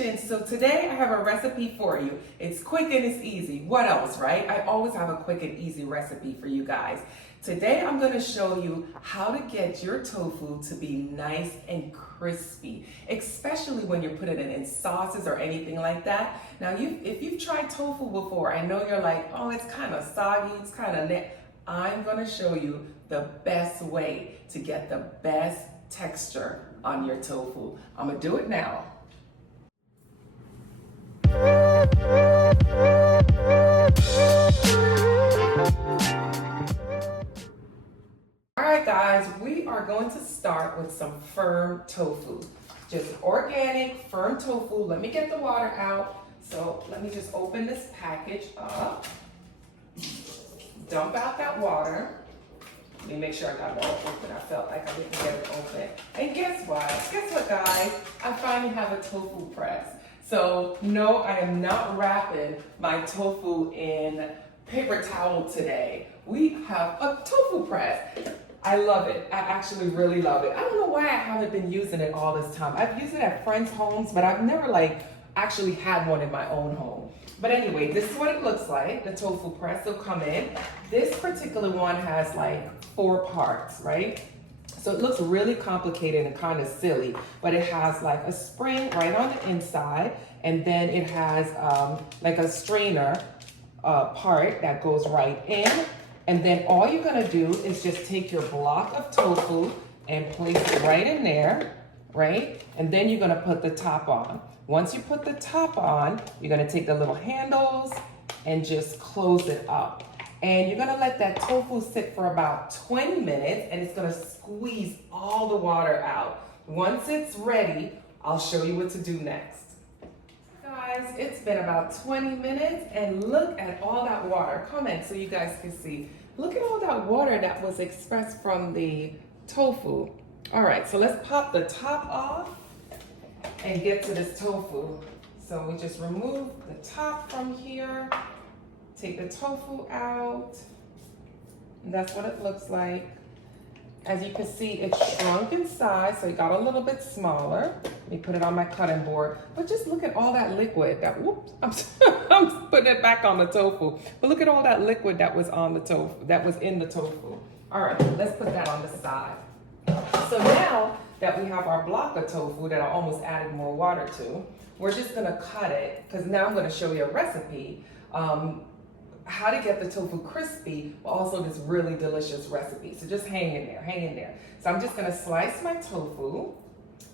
kitchen. So today I have a recipe for you. It's quick and it's easy. What else, right? I always have a quick and easy recipe for you guys. Today I'm going to show you how to get your tofu to be nice and crispy, especially when you're putting it in sauces or anything like that. Now, if you've tried tofu before, I know you're like, oh, it's kind of soggy, it's kind of I'm going to show you the best way to get the best texture on your tofu. I'm going to do it now. Alright guys, we are going to start with some firm tofu. Just organic, firm tofu. Let me get the water out. So let me just open this package up. Dump out that water. Let me make sure I got it all open. I felt like I didn't get it open. And guess what? Guess what, guys? I finally have a tofu press. So no, I am not wrapping my tofu in paper towel today. We have a tofu press. I love it. I actually really love it. I don't know why I haven't been using it all this time. I've used it at friends' homes, but I've never actually had one in my own home. But anyway, this is what it looks like. The tofu press will come in. This particular one has 4 parts, right? So it looks really complicated and kind of silly, but it has a spring right on the inside, and then it has a strainer part that goes right in. And then all you're gonna do is just take your block of tofu and place it right in there, right? And then you're gonna put the top on. Once you put the top on, you're gonna take the little handles and just close it up. And you're gonna let that tofu sit for about 20 minutes and it's gonna squeeze all the water out. Once it's ready, I'll show you what to do next. Guys, it's been about 20 minutes and look at all that water. Comment so you guys can see. Look at all that water that was expressed from the tofu. All right, so let's pop the top off and get to this tofu. So we just remove the top from here, take the tofu out, and that's what it looks like. As you can see, it's shrunk in size, so it got a little bit smaller. Let me put it on my cutting board. But just look at all that liquid that, whoops, I'm putting it back on the tofu. But look at all that liquid that was on the tofu, that was in the tofu. All right, let's put that on the side. So now that we have our block of tofu that I almost added more water to, we're just gonna cut it, because now I'm gonna show you a recipe, how to get the tofu crispy, but also this really delicious recipe. So just hang in there, hang in there. So I'm just gonna slice my tofu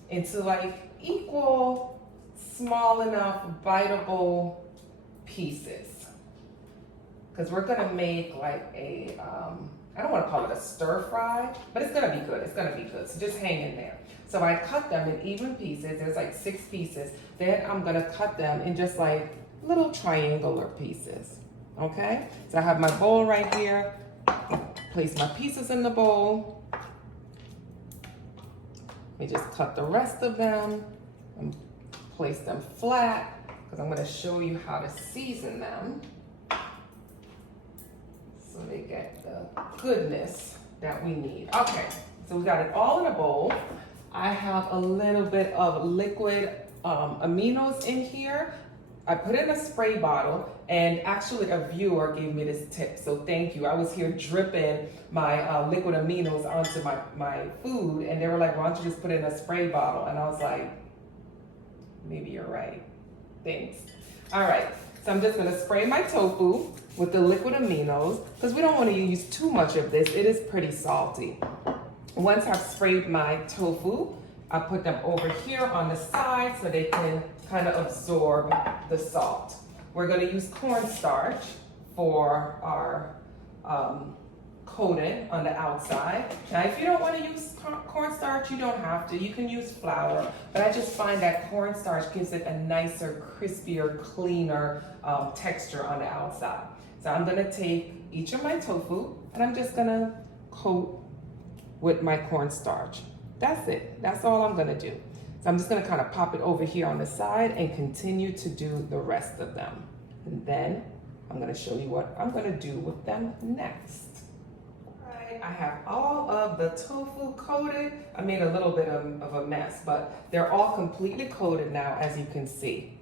into equal, small enough, biteable pieces. Because we're gonna make I don't wanna call it a stir fry, but it's gonna be good, it's gonna be good. So just hang in there. So I cut them in even pieces, there's 6 pieces. Then I'm gonna cut them in just little triangular pieces. Okay, so I have my bowl right here. Place my pieces in the bowl. Let me just cut the rest of them and place them flat because I'm going to show you how to season them so they get the goodness that we need. Okay, so we got it all in a bowl. I have a little bit of liquid aminos in here. I put it in a spray bottle, and actually a viewer gave me this tip, so thank you. I was here dripping my liquid aminos onto my food, and they were like, why don't you just put it in a spray bottle? And I was like, maybe you're right. Thanks. All right, so I'm just gonna spray my tofu with the liquid aminos, because we don't want to use too much of this. It is pretty salty. Once I've sprayed my tofu, I put them over here on the side so they can kind of absorb the salt. We're going to use cornstarch for our coating on the outside. Now, if you don't want to use cornstarch, you don't have to. You can use flour, but I just find that cornstarch gives it a nicer, crispier, cleaner texture on the outside. So I'm going to take each of my tofu and I'm just going to coat with my cornstarch. That's it. That's all I'm going to do. So I'm just going to kind of pop it over here on the side and continue to do the rest of them. And then I'm going to show you what I'm going to do with them next. All right, I have all of the tofu coated. I made a little bit of a mess, but they're all completely coated now, as you can see.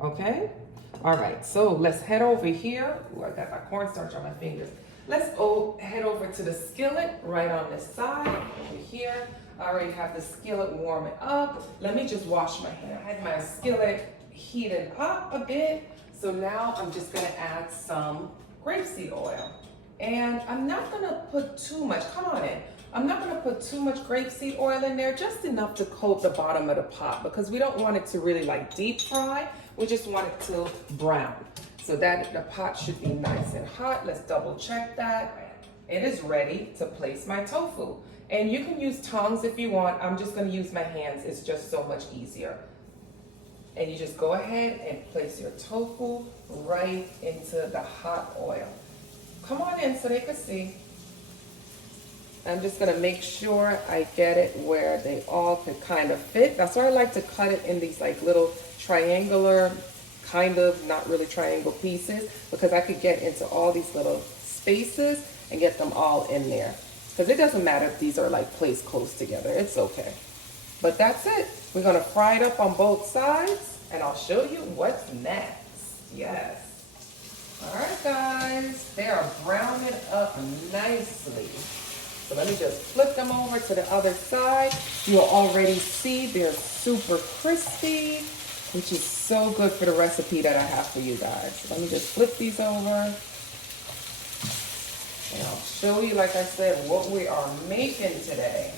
Okay? All right, so let's head over here. Ooh, I got my cornstarch on my fingers. Let's head over to the skillet right on this side, over here. I already have the skillet warming up. Let me just wash my hand. I had my skillet heated up a bit. So now I'm just gonna add some grapeseed oil. And I'm not gonna put too much, come on in. I'm not gonna put too much grapeseed oil in there, just enough to coat the bottom of the pot because we don't want it to really like deep fry. We just want it to brown. So that the pot should be nice and hot. Let's double check that. It is ready to place my tofu. And you can use tongs if you want. I'm just gonna use my hands. It's just so much easier. And you just go ahead and place your tofu right into the hot oil. Come on in so they can see. I'm just gonna make sure I get it where they all can kind of fit. That's why I like to cut it in these like little triangular, kind of not really triangle pieces, because I could get into all these little spaces and get them all in there. Because it doesn't matter if these are like placed close together, it's okay. But that's it. We're gonna fry it up on both sides and I'll show you what's next. Yes. All right, guys, they are browning up nicely. So let me just flip them over to the other side. You'll already see they're super crispy, which is so good for the recipe that I have for you guys. Let me just flip these over. And I'll show you, like I said, what we are making today.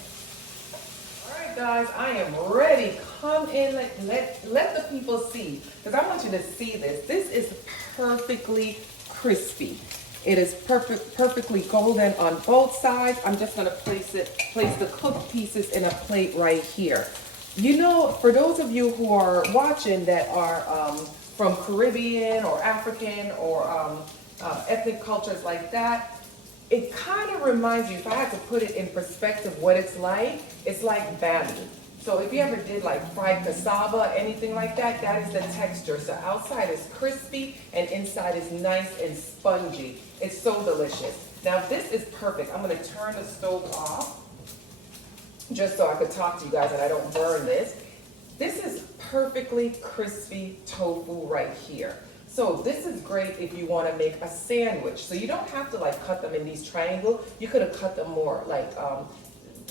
All right, guys, I am ready. Come in, let the people see, because I want you to see this. This is perfectly crispy. It is perfectly golden on both sides. I'm just gonna place the cooked pieces in a plate right here. You know, for those of you who are watching that are from Caribbean or African or ethnic cultures like that, it kind of reminds you, if I had to put it in perspective what it's like bami. So if you ever did like fried cassava, anything like that, that is the texture. So outside is crispy and inside is nice and spongy. It's so delicious. Now this is perfect. I'm gonna turn the stove off just so I could talk to you guys and I don't burn this. This is perfectly crispy tofu right here. So this is great if you want to make a sandwich. So you don't have to like cut them in these triangles. You could have cut them more like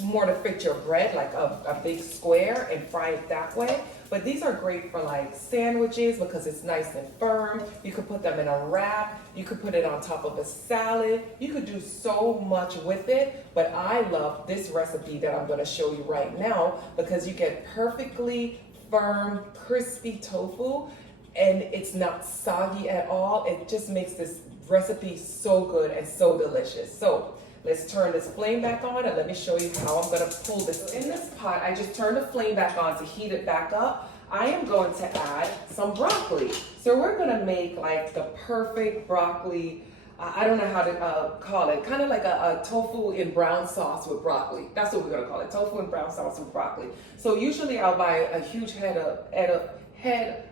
more to fit your bread, like a big square, and fry it that way. But these are great for like sandwiches because it's nice and firm. You could put them in a wrap. You could put it on top of a salad. You could do so much with it. But I love this recipe that I'm going to show you right now because you get perfectly firm, crispy tofu. And it's not soggy at all. It just makes this recipe so good and so delicious. So let's turn this flame back on and let me show you how I'm gonna pull this. In this pot, I just turned the flame back on to heat it back up. I am going to add some broccoli. So we're gonna make like the perfect broccoli, I don't know how to call it, kind of like a tofu in brown sauce with broccoli. That's what we're gonna call it, tofu in brown sauce with broccoli. So usually I'll buy a huge head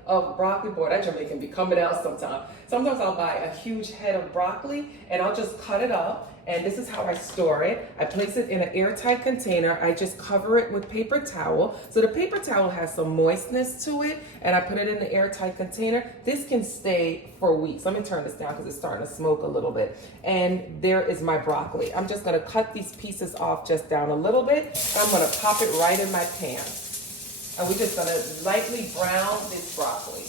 of broccoli. Boy, that Jamaican be coming out sometime. Sometimes I'll buy a huge head of broccoli and I'll just cut it up. And this is how I store it. I place it in an airtight container. I just cover it with paper towel. So the paper towel has some moistness to it, and I put it in the airtight container. This can stay for weeks. Let me turn this down because it's starting to smoke a little bit. And there is my broccoli. I'm just gonna cut these pieces off just down a little bit. I'm gonna pop it right in my pan. And we're just gonna lightly brown this broccoli.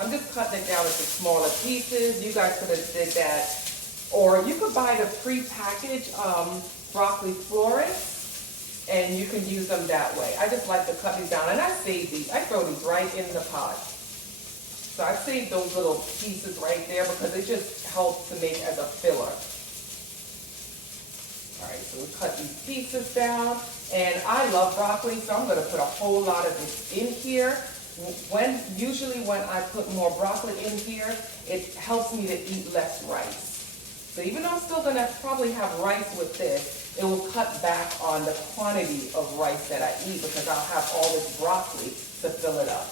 I'm just cutting it down into smaller pieces. You guys could have did that. Or you could buy the pre-packaged broccoli florets and you can use them that way. I just like to cut these down and I save these. I throw these right in the pot. So I save those little pieces right there because it just helps to make as a filler. All right, so we cut these pieces down and I love broccoli, so I'm gonna put a whole lot of this in here. Usually when I put more broccoli in here, it helps me to eat less rice. So even though I'm still gonna probably have rice with this, it will cut back on the quantity of rice that I eat because I'll have all this broccoli to fill it up.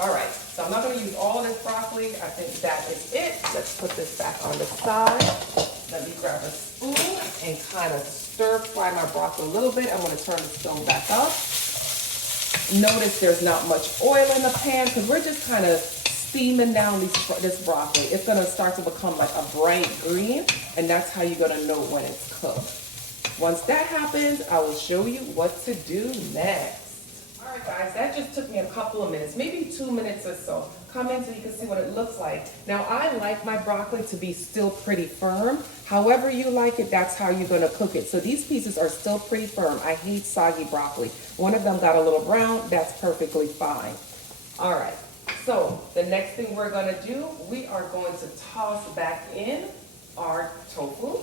All right, so I'm not gonna use all of this broccoli. I think that is it. Let's put this back on the side. Let me grab a spoon and kind of stir fry my broccoli a little bit. I'm going to turn the stove back up. Notice there's not much oil in the pan because we're just kind of steaming down this broccoli. It's going to start to become like a bright green, and that's how you're going to know when it's cooked. Once that happens, I will show you what to do next. All right, guys, that just took me a couple of minutes, maybe 2 minutes or so. Come in so you can see what it looks like. Now, I like my broccoli to be still pretty firm. However you like it, that's how you're gonna cook it. So these pieces are still pretty firm. I hate soggy broccoli. One of them got a little brown, that's perfectly fine. All right, so the next thing we're gonna do, we are going to toss back in our tofu.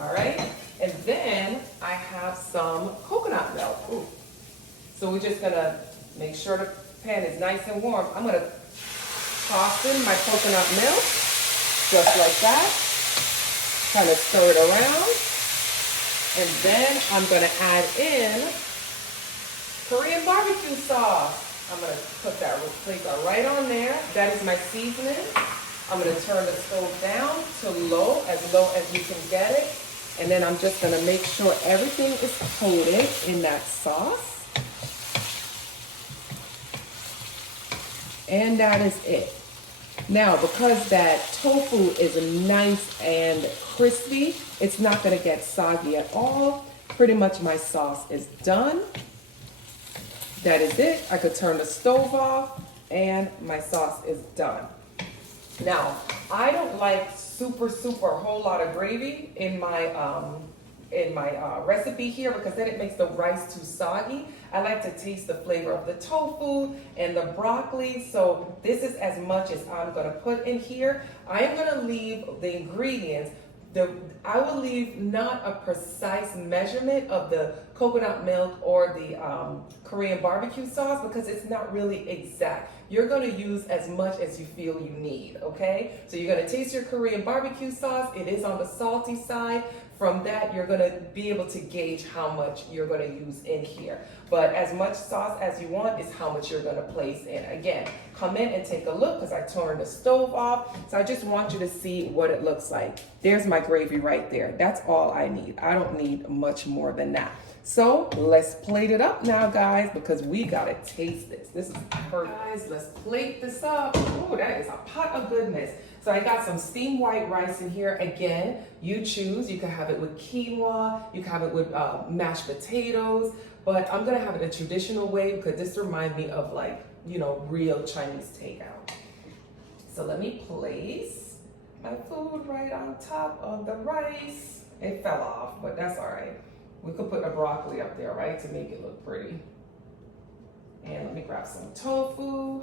All right, and then I have some coconut milk. Ooh. So we're just gonna make sure the pan is nice and warm. I'm gonna toss in my coconut milk, just like that. Kind of stir it around. And then I'm gonna add in Korean barbecue sauce. I'm gonna put that, place that right on there. That is my seasoning. I'm gonna turn the stove down to low as you can get it. And then I'm just gonna make sure everything is coated in that sauce. And that is it. Now, because that tofu is nice and crispy, it's not gonna get soggy at all. Pretty much my sauce is done. That is it. I could turn the stove off and my sauce is done. Now, I don't like super whole lot of gravy in my recipe here because then it makes the rice too soggy. I like to taste the flavor of the tofu and the broccoli, so this is as much as I'm gonna put in here. I am gonna leave the ingredients. I will leave not a precise measurement of the coconut milk or the Korean barbecue sauce because it's not really exact. You're gonna use as much as you feel you need, okay? So you're gonna taste your Korean barbecue sauce. It is on the salty side. From that, you're gonna be able to gauge how much you're gonna use in here. But as much sauce as you want is how much you're gonna place in. Again, come in and take a look because I turned the stove off. So I just want you to see what it looks like. There's my gravy right there. That's all I need. I don't need much more than that. So let's plate it up now, guys, because we gotta taste this. This is perfect. Guys, let's plate this up. Oh, that is a pot of goodness. So I got some steamed white rice in here. Again, you choose. You can have it with quinoa. You can have it with mashed potatoes. But I'm gonna have it a traditional way because this reminds me of like, you know, real Chinese takeout. So let me place my food right on top of the rice. It fell off, but that's all right. We could put a broccoli up there, right, to make it look pretty. And let me grab some tofu.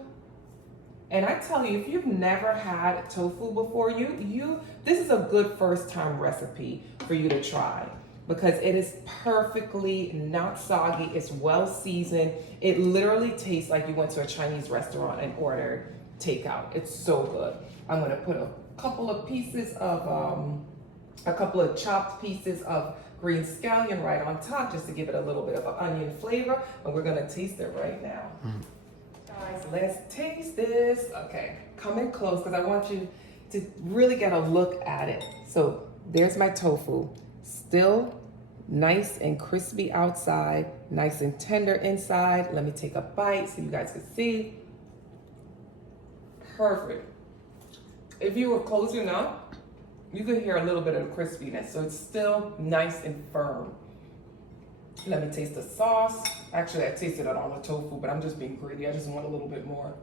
And I tell you, if you've never had tofu before, this is a good first time recipe for you to try because it is perfectly not soggy. It's well seasoned. It literally tastes like you went to a Chinese restaurant and ordered takeout. It's so good. I'm gonna put a couple of chopped pieces of green scallion right on top just to give it a little bit of an onion flavor, and we're gonna taste it right now. Guys, let's taste this. Okay, come in close because I want you to really get a look at it. So there's my tofu, still nice and crispy outside, nice and tender inside. Let me take a bite so you guys can see. Perfect. If you were closing up, you could hear a little bit of crispiness, so it's still nice and firm. Let me taste the sauce. Actually, I tasted it on the tofu, but I'm just being greedy. I just want a little bit more.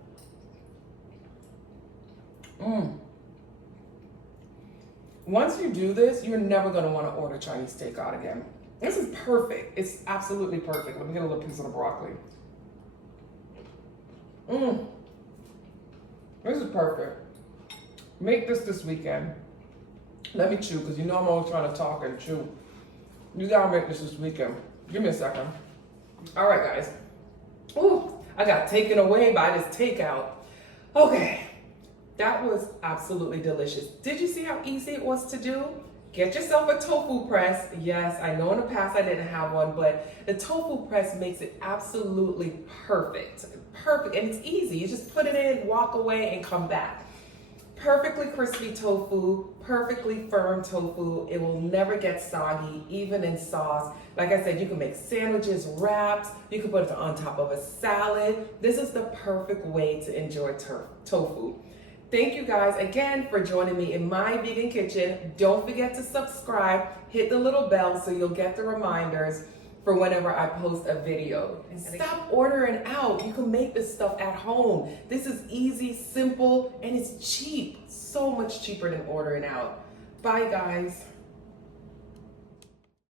Once you do this, you're never gonna wanna order Chinese takeout again. This is perfect. It's absolutely perfect. Let me get a little piece of the broccoli. This is perfect. Make this weekend. Let me chew, because you know I'm always trying to talk and chew. You gotta make this weekend. Give me a second. All right, guys. Ooh, I got taken away by this takeout. Okay, that was absolutely delicious. Did you see how easy it was to do? Get yourself a tofu press. Yes, I know in the past I didn't have one, but the tofu press makes it absolutely perfect. Perfect, and it's easy. You just put it in, walk away, and come back. Perfectly crispy tofu, perfectly firm tofu. It will never get soggy, even in sauce. Like I said, you can make sandwiches, wraps, you can put it on top of a salad. This is the perfect way to enjoy tofu. Thank you guys again for joining me in my vegan kitchen. Don't forget to subscribe, hit the little bell so you'll get the reminders for whenever I post a video. And stop ordering out. You can make this stuff at home. This is easy, simple, and it's cheap. So much cheaper than ordering out. Bye guys.